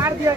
फाड़ दिया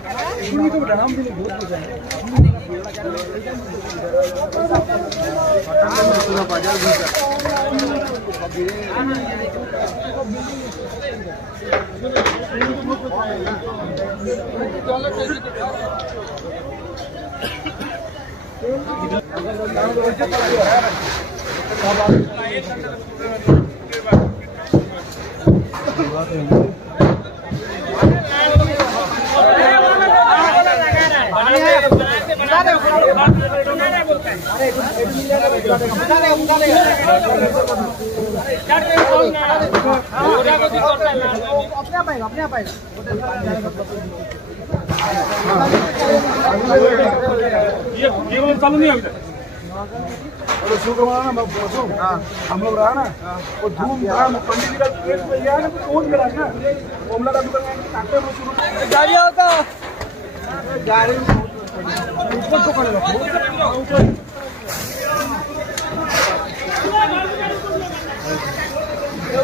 अपने आप आएगा ये चालू नहीं अभी तक शो करवाना मैं पहुंचूं हम लोग रहा ना वो धूमधाम पंडित जी का पेट में गया ना पहुंच गया ना ओमला का दुकान काटते में शुरू गाड़ी होता गाड़ी ऊपर तो कर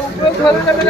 ऊपर घर में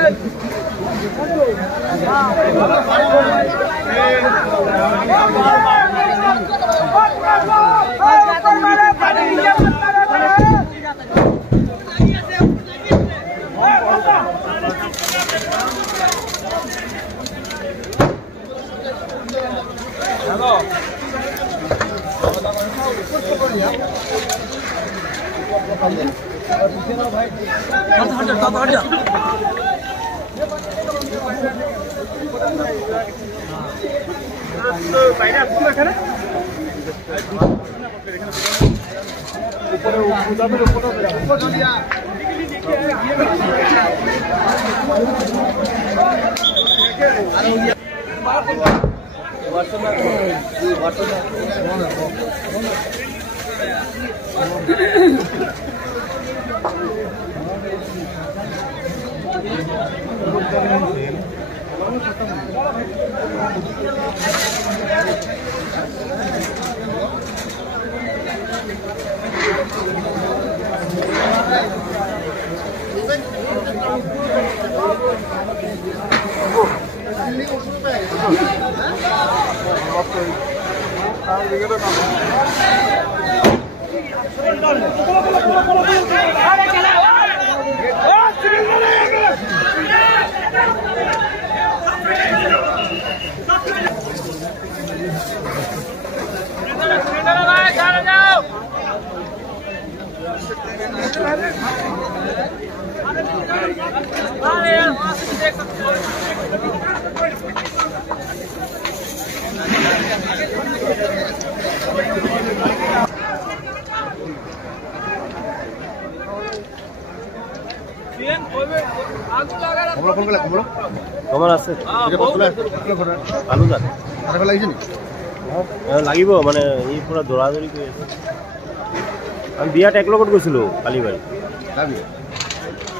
मिला कमल আছে আলুদার আরেকটা লাগিছে নি লাগিব মানে এই পুরা দৌড়াদৌড়ি করে আছে আমি বিয়াত এক লগত গৈছিলো কালি বাড়ি